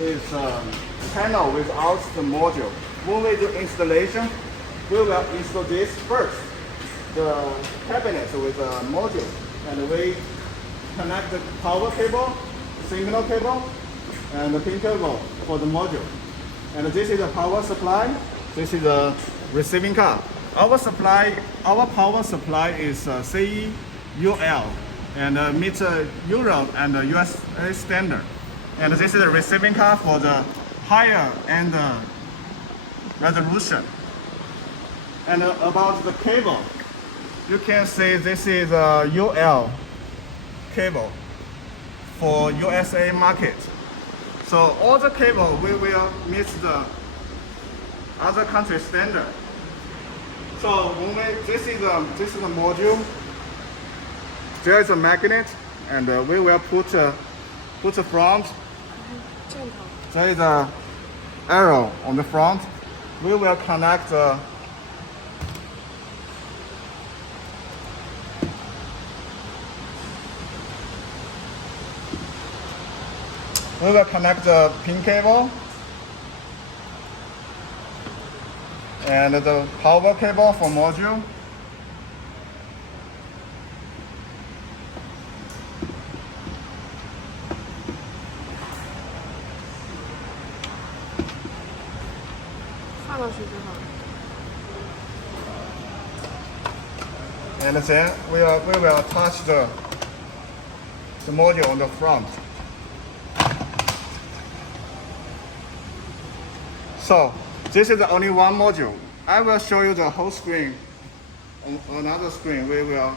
is panel without the module. When we do installation, we will install this first, the cabinet with a module, and we connect the power cable, signal cable, and the pin cable for the module. And this is the power supply. This is the receiving card. Our power supply is CE-UL and meets Europe and USA standard. And this is the receiving card for the higher end resolution. And about the cable, you can see this is a UL cable for USA market. So all the cable we will meet the other country standard. So when this is the module. There is a magnet, and we will put the front. There is a arrow on the front. We will connect the pin cable and the power cable for module. And then we will attach the module on the front. So this is the only one module. I will show you the whole screen. On another screen we will